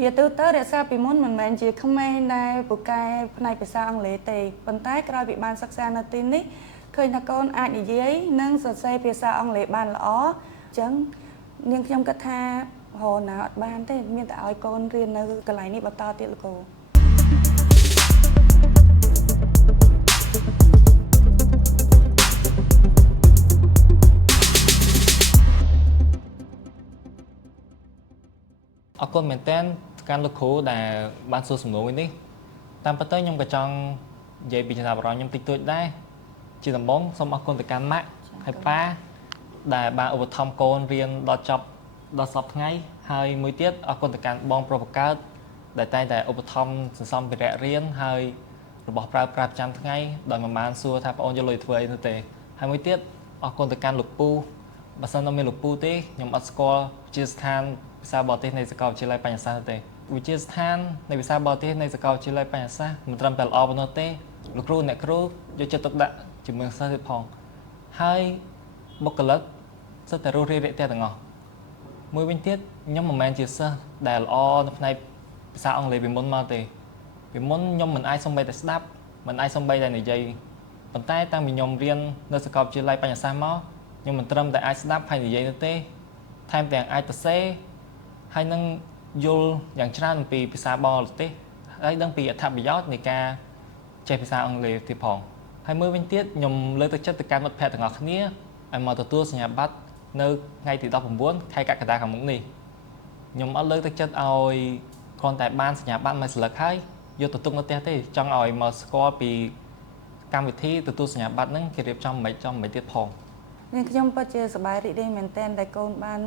ជាទូទៅរក្សាពីមុនមិនមែនជាក្មេងដែលពូកែផ្នែកភាសាអង់គ្លេសទេប៉ុន្តែក្រោយពីបានសិក្សានៅទីនេះឃើញថាកូនអាចនិយាយនិងសរសេរភាសាអង់គ្លេសបានល្អអញ្ចឹងនាងខ្ញុំគិតថារហណាអត់បានទេមានតែឲ្យកូនរៀននៅកន្លែងនេះបន្តទៀតលោកគ្រូអរគុណមែនទែនកាន់លោកគ្រូដែលបានសួរសំណួរនេះតាមពិតទៅខ្ញុំក៏ចង់និយាយពីចំណាប់អារម្មណ៍ខ្ញុំតិចតួចដែរជាដំបូងសូមអរគុណទៅកាន់ម៉ាក់ហើយប៉ាដែលបានឧបត្ថម្ភកូនរៀនដល់ចប់ដល់សប្តាហ៍ថ្ងៃហើយមួយទៀតអរគុណទៅកាន់បងប្រុសបង្កើតដែលតែងតែឧបត្ថម្ភសន្សំភារៈរៀនហើយរបស់ប្រើប្រាស់ប្រចាំថ្ងៃដោយមិនបានសួរថាបងអូនយកលុយធ្វើអីនោះទេហើយមួយទៀតអរគុណទៅកាន់លោកពូបើសិនមិនមានលោកពូទេខ្ញុំអត់ស្គាល់ជាស្ថានវិសាលបរទេសនៃសាកលវិទ្យាល័យបញ្ញាសាស្ត្រទេវិទ្យាស្ថាននៃវិសាលបរទេសនៃសាកលវិទ្យាល័យបញ្ញាសាស្ត្រមិនត្រឹមតែល្អប៉ុណ្ណោះទេលោកគ្រូអ្នកគ្រូយកចិត្តទុកដាក់ជាមួយសិស្សទៀតផងហើយបុគ្គលិកសិតតែរស់រាយរាក់ទាក់ទាំងអស់មួយវិញទៀតខ្ញុំមិនមែនជាសិស្សដែលល្អនៅផ្នែកភាសាអង់គ្លេសពីមុនមកទេពីមុនខ្ញុំមិនអាចសំបីតែស្ដាប់មិនអាចសំបីតែនិយាយប៉ុន្តែតាំងពីខ្ញុំរៀននៅសាកលវិទ្យាល័យបញ្ញាសាស្ត្រមកខ្ញុំមិនត្រឹមតែអាចស្ដាប់ហើយនិយាយនោះទេថែមទាំងអាចសរសេរហើយនឹងយល់យ៉ាងច្រើនអំពីភាសាបរទេសហើយដឹងពីអត្ថប្រយោជន៍នៃការចេះភាសាអង់គ្លេសទៀតផងហើយមួយវិញទៀតខ្ញុំលើកទឹកចិត្តទៅកាន់មិត្តភ័ក្តិទាំងអស់គ្នាឲ្យមកទទួលសញ្ញាបត្រនៅថ្ងៃទី19ខែកក្កដាខាងមុខនេះខ្ញុំអត់លើកទឹកចិត្តឲ្យគ្រាន់តែបានសញ្ញាបត្រមួយស្លឹកហើយយកទៅទុកនៅផ្ទះទេចង់ឲ្យមកស្គាល់ពីកម្មវិធីទទួលសញ្ញាបត្រហ្នឹងគេរៀបចំមិនទៀតផងនាងខ្ញុំពិតជាសប្បាយរីករាយមែនទែនដែលកូនបាន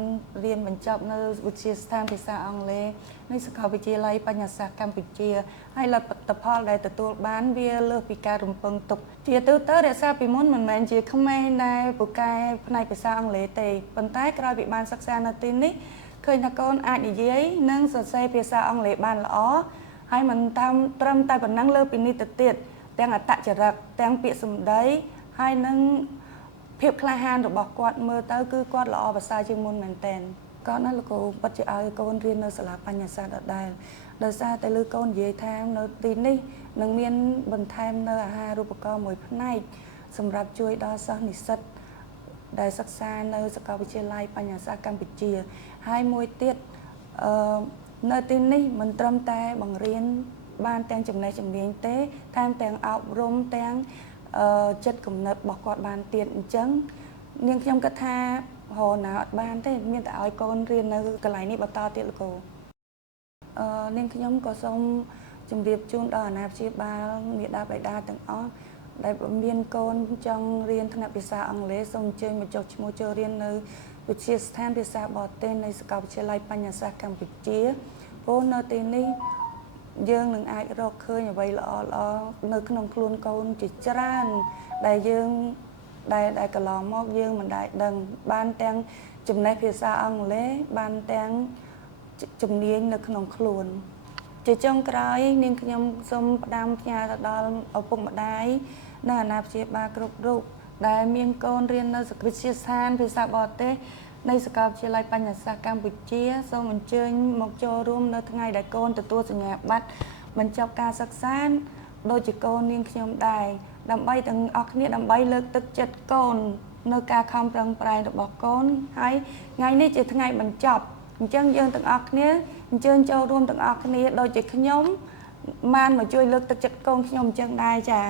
រៀនបញ្ចប់នៅវិទ្យាស្ថានភាសាអង់គ្លេសនៃសាកលវិទ្យាល័យបញ្ញាសាស្ត្រកម្ពុជាហើយលទ្ធផលដែលទទួលបានវាលើសពីការរំពឹងទុកជាទូទៅរក្សាពីមុនមិនមែនជាក្មេងដែលពូកែផ្នែកភាសាអង់គ្លេសទេប៉ុន្តែក្រោយពីបានសិក្សានៅទីនេះឃើញថាកូនអាចនិយាយនិងសរសេរភាសាអង់គ្លេសបានល្អហើយមិនតាមត្រឹមតែប៉ុណ្ណឹងលើពីនេះទៅទៀតទាំងអត្តចរិតទាំងពាក្យសម្ដីហើយនឹងភាពក្លាហានរបស់គាត់មើលទៅគឺគាត់ល្អប្រសើរជាងមុនមែនទែនគាត់ណាលោកគ្រូពិតជាឲ្យកូនរៀននៅសាលាបញ្ញាសាស្ត្រដដែលដោយសារតែលើកូននិយាយថានៅទីនេះនឹងមានបន្ថែមនៅអាហារូបករណ៍មួយផ្នែកសម្រាប់ជួយដល់សិស្សនិស្សិតដែលសិក្សានៅសាកលវិទ្យាល័យបញ្ញាសាស្ត្រកម្ពុជាហើយមួយទៀតនៅទីនេះមិនត្រឹមតែបង្រៀនបានទាំងចំណេះជំនាញទេថែមទាំងអប់រំទាំងចិត្តគំនិតរបស់គាត់បានទៀតអញ្ចឹងនាងខ្ញុំគិតថារហណាអត់បានទេមានតែឲ្យកូនរៀននៅកន្លែងនេះបន្តទៀតលោកគ្រូនាងខ្ញុំក៏សូមជម្រាបជូនដល់អាណាព្យាបាលមាតាបិតាទាំងអស់ដែលមានកូនចង់រៀនថ្នាក់ភាសាអង់គ្លេសសូមអញ្ជើញមកចុះឈ្មោះចូលរៀននៅវិទ្យាស្ថានភាសាបរទេសនៃសាកលវិទ្យាល័យបញ្ញាសាស្ត្រកម្ពុជាព្រោះនៅទីនេះយើងនឹងអាចរកឃើញអ្វីល្អនៅក្នុងខ្លួនកូនជាច្រើនដែលយើងដែលកន្លងមកយើងមិនដែលដឹងបានទាំងចំណេះភាសាអង់គ្លេសបានទាំងជំនាញនៅក្នុងខ្លួនជាចុងក្រោយនាងខ្ញុំសូមផ្ដាំផ្ញើទៅដល់ឪពុកម្ដាយនិងអាណាព្យាបាលគ្រប់រូបដែលមានកូនរៀននៅវិទ្យាស្ថានភាសាបរទេសនៃសាកលវិទ្យាល័យបញ្ញាសាស្ត្រកម្ពុជាសូមអញ្ជើញមកចូលរួមនៅថ្ងៃដែលកូនទទួលសញ្ញាបត្របញ្ចប់ការសិក្សាដូចជាកូននាងខ្ញុំដែរដើម្បីទាំងអស់គ្នាដើម្បីលើកទឹកចិត្តកូននៅការខំប្រឹងប្រែងរបស់កូនហើយថ្ងៃនេះជាថ្ងៃបញ្ចប់អញ្ចឹងយើងទាំងអស់គ្នាអញ្ជើញចូលរួមទាំងអស់គ្នាដូចជាខ្ញុំបានមកជួយលើកទឹកចិត្តកូនខ្ញុំអញ្ចឹងដែរចា៎